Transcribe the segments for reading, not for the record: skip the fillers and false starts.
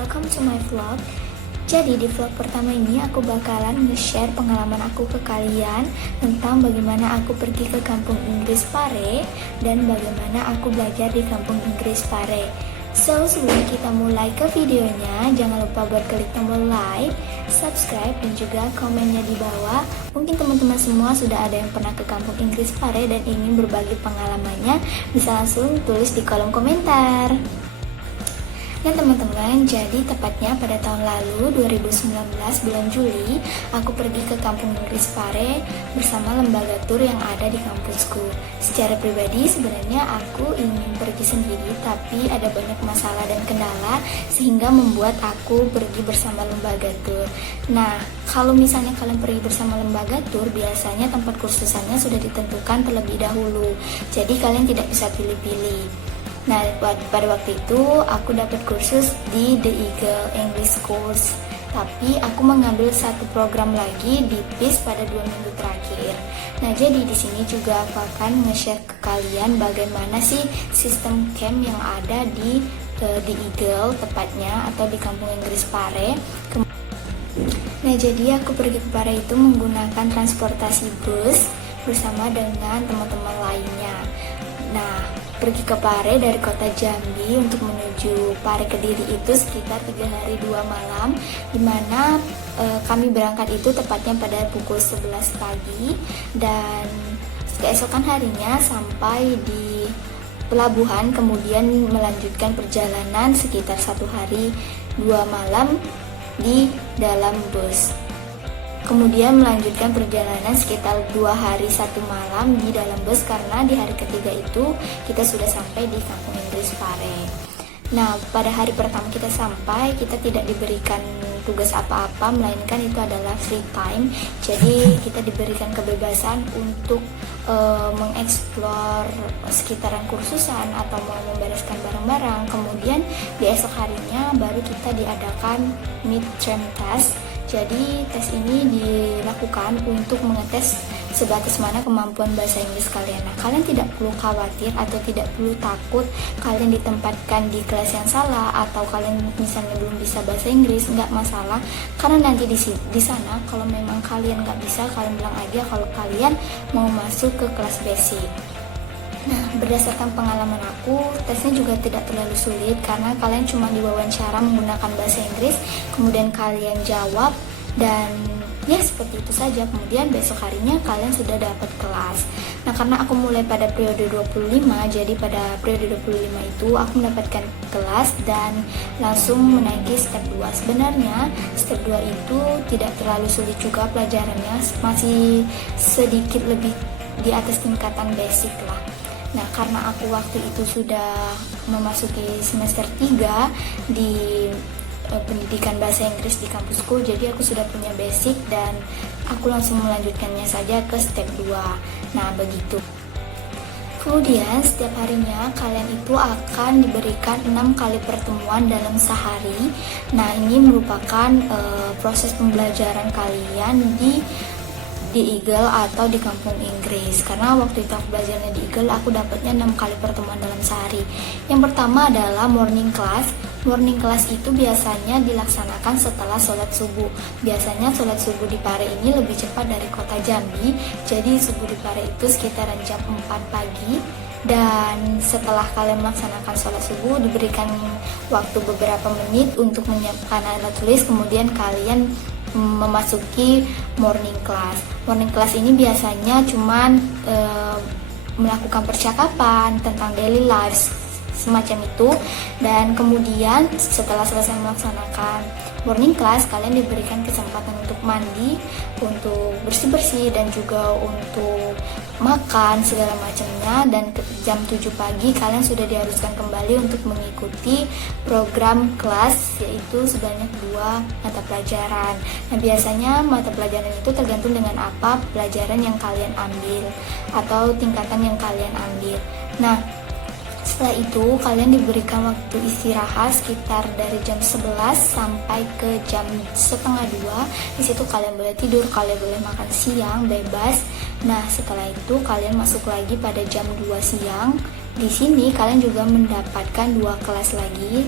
welcome to my vlog. Jadi di vlog pertama ini aku bakalan nge-share pengalaman aku ke kalian tentang bagaimana aku pergi ke kampung Inggris Pare dan bagaimana aku belajar di kampung Inggris Pare. So sebelum kita mulai ke videonya, jangan lupa buat klik tombol like, subscribe, dan juga komennya di bawah. Mungkin teman-teman semua sudah ada yang pernah ke kampung Inggris Pare dan ingin berbagi pengalamannya, bisa langsung tulis di kolom komentar. Nah teman-teman, jadi tepatnya pada tahun lalu 2019 bulan Juli, aku pergi ke kampung Inggris Pare bersama lembaga tur yang ada di kampusku. Secara pribadi sebenarnya aku ingin pergi sendiri, tapi ada banyak masalah dan kendala sehingga membuat aku pergi bersama lembaga tur. Nah, kalau misalnya kalian pergi bersama lembaga tur, biasanya tempat kursusannya sudah ditentukan terlebih dahulu. Jadi kalian tidak bisa pilih-pilih. Nah, pada waktu itu aku dapat kursus di The Eagle English Course. Tapi aku mengambil satu program lagi di PIS pada 2 minggu terakhir. Nah, jadi di sini juga aku akan nge-share ke kalian bagaimana sih sistem camp yang ada di The Eagle tepatnya atau di kampung Inggris Pare. Nah, jadi aku pergi ke Pare itu menggunakan transportasi bus bersama dengan teman-teman lainnya. Nah, pergi ke Pare dari kota Jambi untuk menuju Pare Kediri itu sekitar 3 hari 2 malam, dimana kami berangkat itu tepatnya pada pukul 11 pagi dan keesokan harinya sampai di pelabuhan, kemudian melanjutkan perjalanan sekitar 1 hari 2 malam di dalam bus. Kemudian melanjutkan perjalanan sekitar 2 hari 1 malam di dalam bus karena di hari ketiga itu kita sudah sampai di kampung Inggris Pare. Nah, pada hari pertama kita sampai, kita tidak diberikan tugas apa-apa, melainkan itu adalah free time. Jadi kita diberikan kebebasan untuk mengeksplor sekitaran kursusan atau mau membereskan barang-barang. Kemudian di esok harinya baru kita diadakan mid-term test. Jadi tes ini dilakukan untuk mengetes sebatas mana kemampuan bahasa Inggris kalian. Nah, kalian tidak perlu khawatir atau tidak perlu takut kalian ditempatkan di kelas yang salah atau kalian misalnya belum bisa bahasa Inggris, nggak masalah. Karena nanti di sana kalau memang kalian nggak bisa, kalian bilang aja kalau kalian mau masuk ke kelas basic. Nah, berdasarkan pengalaman aku, tesnya juga tidak terlalu sulit karena kalian cuma diwawancara menggunakan bahasa Inggris, kemudian kalian jawab dan ya seperti itu saja. Kemudian besok harinya kalian sudah dapat kelas. Nah, karena aku mulai pada periode 25, jadi pada periode 25 itu aku mendapatkan kelas dan langsung menaiki step 2. Sebenarnya step 2 itu tidak terlalu sulit juga pelajarannya, masih sedikit lebih di atas tingkatan basic lah. Nah, karena aku waktu itu sudah memasuki semester 3 di pendidikan bahasa Inggris di kampusku, jadi aku sudah punya basic dan aku langsung melanjutkannya saja ke step 2. Nah, begitu. Kemudian setiap harinya kalian itu akan diberikan 6 kali pertemuan dalam sehari. Nah, ini merupakan proses pembelajaran kalian di Eagle atau di kampung Inggris. Karena waktu itu aku belajarnya di Eagle, aku dapatnya 6 kali pertemuan dalam sehari. Yang pertama adalah morning class. Morning class itu biasanya dilaksanakan setelah sholat subuh. Biasanya sholat subuh di Pare ini lebih cepat dari kota Jambi. Jadi subuh di Pare itu sekitaran jam 4 pagi. Dan setelah kalian melaksanakan sholat subuh, diberikan waktu beberapa menit untuk menyiapkan alat tulis. Kemudian kalian memasuki morning class. Morning class ini biasanya cuman melakukan percakapan tentang daily lives semacam itu, dan kemudian setelah selesai melaksanakan morning class, kalian diberikan kesempatan untuk mandi, untuk bersih-bersih, dan juga untuk makan segala macamnya. Dan ke jam 7 pagi kalian sudah diharuskan kembali untuk mengikuti program kelas, yaitu sebanyak 2 mata pelajaran. Nah, biasanya mata pelajaran itu tergantung dengan apa pelajaran yang kalian ambil atau tingkatan yang kalian ambil. Nah, setelah itu kalian diberikan waktu istirahat sekitar dari jam 11 sampai ke jam setengah 2. Di situ kalian boleh tidur, kalian boleh makan siang bebas. Nah, setelah itu kalian masuk lagi pada jam 2 siang di sini kalian juga mendapatkan 2 kelas lagi.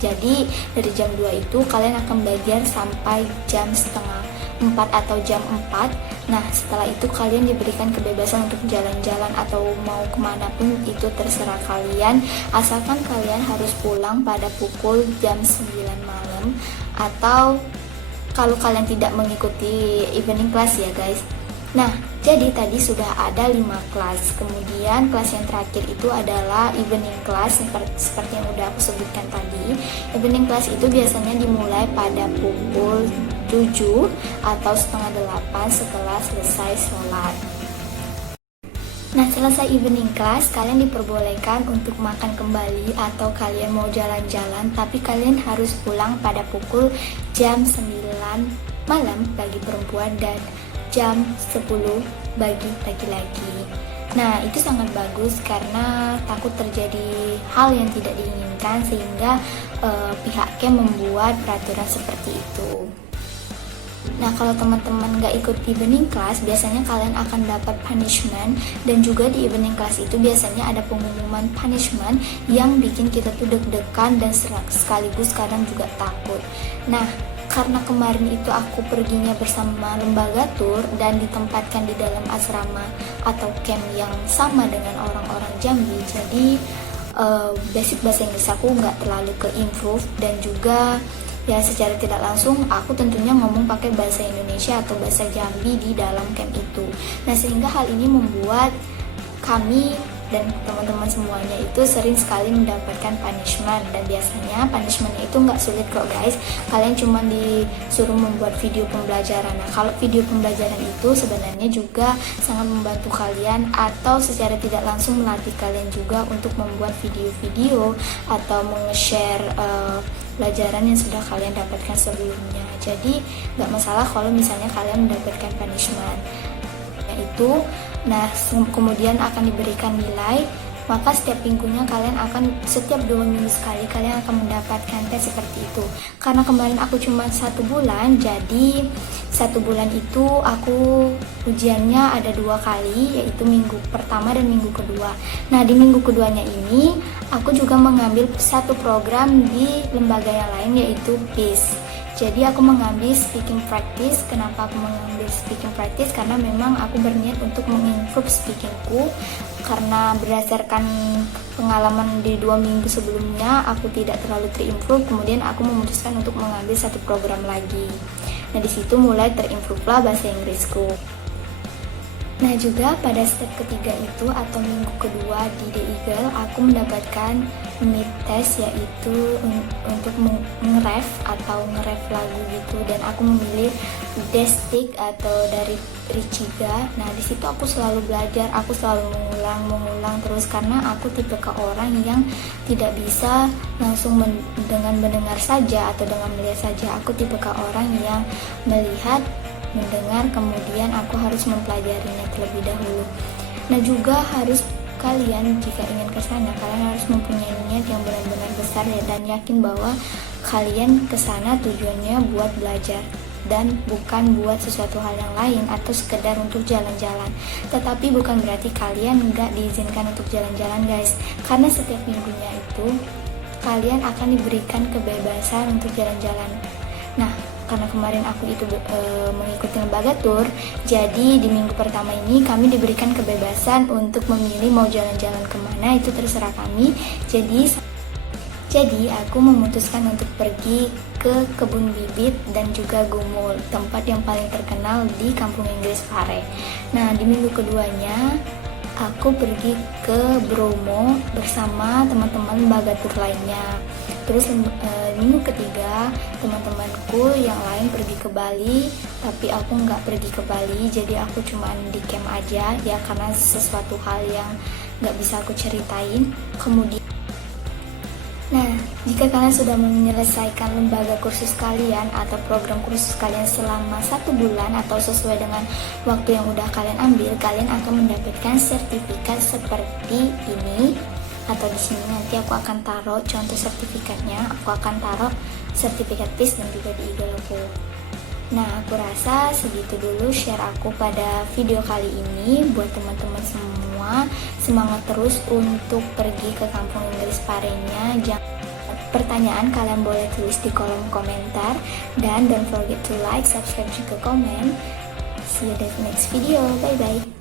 Jadi dari jam 2 itu kalian akan belajar sampai jam setengah 4 atau jam 4. Nah setelah itu kalian diberikan kebebasan untuk jalan-jalan atau mau kemana pun itu terserah kalian, asalkan kalian harus pulang pada pukul jam 9 malam, atau kalau kalian tidak mengikuti evening class ya guys. Nah, jadi tadi sudah ada 5 kelas. Kemudian kelas yang terakhir itu adalah evening class, seperti yang udah aku sebutkan tadi. Evening class itu biasanya dimulai pada pukul 7 atau setengah 8 setelah selesai sholat. Nah, selesai evening class, kalian diperbolehkan untuk makan kembali atau kalian mau jalan-jalan, tapi kalian harus pulang pada pukul jam 9 malam bagi perempuan dan jam 10 bagi laki-laki. Nah, itu sangat bagus karena takut terjadi hal yang tidak diinginkan, sehingga pihak camp membuat peraturan seperti itu. Nah, kalau teman-teman nggak ikut evening class, biasanya kalian akan dapat punishment, dan juga di evening class itu biasanya ada pengumuman punishment yang bikin kita tuh deg-degan dan sekaligus kadang juga takut. Nah, karena kemarin itu aku perginya bersama lembaga tur dan ditempatkan di dalam asrama atau camp yang sama dengan orang-orang Jambi, jadi basic bahasa Inggris aku nggak terlalu ke improve, dan juga ya secara tidak langsung aku tentunya ngomong pakai bahasa Indonesia atau bahasa Jambi di dalam camp itu. Nah, sehingga hal ini membuat kami dan teman-teman semuanya itu sering sekali mendapatkan punishment, dan biasanya punishmentnya itu nggak sulit kok guys. Kalian cuma disuruh membuat video pembelajaran. Nah, kalau video pembelajaran itu sebenarnya juga sangat membantu kalian, atau secara tidak langsung melatih kalian juga untuk membuat video-video atau meng-share pelajaran yang sudah kalian dapatkan sebelumnya. Jadi nggak masalah kalau misalnya kalian mendapatkan punishment itu. Nah, kemudian akan diberikan nilai, maka setiap minggunya kalian akan, setiap 2 minggu sekali kalian akan mendapatkan tes seperti itu. Karena kemarin aku cuma 1 bulan, jadi 1 bulan itu aku ujiannya ada 2 kali, yaitu minggu pertama dan minggu kedua. Nah, di minggu keduanya ini aku juga mengambil 1 program di lembaga yang lain, yaitu PIS. Jadi aku mengambil speaking practice. Kenapa aku mengambil speaking practice? Karena memang aku berniat untuk mengimprove speakingku. Karena berdasarkan pengalaman di 2 minggu sebelumnya aku tidak terlalu terimprove, kemudian aku memutuskan untuk mengambil 1 program lagi. Nah, di situ mulai terimprove lah bahasa Inggrisku. Nah, juga pada step ketiga itu atau minggu kedua di The Eagle, aku mendapatkan mid test, yaitu untuk nge-ref atau nge-ref lagu gitu, dan aku memilih Destik atau dari Richiga. Nah, di situ aku selalu belajar, aku selalu mengulang terus, karena aku tipe ke orang yang tidak bisa langsung dengan mendengar saja atau dengan melihat saja. Aku tipe ke orang yang melihat, mendengar, kemudian aku harus mempelajarinya terlebih dahulu. Nah, juga harus kalian jika ingin ke sana, kalian harus mempunyai niat yang benar-benar besar ya, dan yakin bahwa kalian ke sana tujuannya buat belajar dan bukan buat sesuatu hal yang lain atau sekedar untuk jalan-jalan. Tetapi bukan berarti kalian nggak diizinkan untuk jalan-jalan guys, karena setiap minggunya itu kalian akan diberikan kebebasan untuk jalan-jalan. Nah, karena kemarin aku itu mengikuti lembaga tur, jadi di minggu pertama ini kami diberikan kebebasan untuk memilih mau jalan-jalan kemana, itu terserah kami. Jadi aku memutuskan untuk pergi ke Kebun Bibit dan juga Gumul, tempat yang paling terkenal di Kampung Inggris Pare. Nah, di minggu keduanya aku pergi ke Bromo bersama teman-teman lembaga tur lainnya. Terus minggu ketiga teman-temanku yang lain pergi ke Bali, tapi aku nggak pergi ke Bali, jadi aku cuma di camp aja ya, karena sesuatu hal yang nggak bisa aku ceritain. Kemudian, nah, jika kalian sudah menyelesaikan lembaga kursus kalian atau program kursus kalian selama 1 bulan atau sesuai dengan waktu yang udah kalian ambil, kalian akan mendapatkan sertifikat seperti ini. Atau di sini nanti aku akan taruh contoh sertifikatnya. Aku akan taruh sertifikat PIS dan juga di Eagle aku. Nah, aku rasa segitu dulu share aku pada video kali ini. Buat teman-teman semua, semangat terus untuk pergi ke kampung Inggris Parenya. Pertanyaan kalian boleh tulis di kolom komentar. Dan don't forget to like, subscribe, juga komen. See you in the next video. Bye-bye.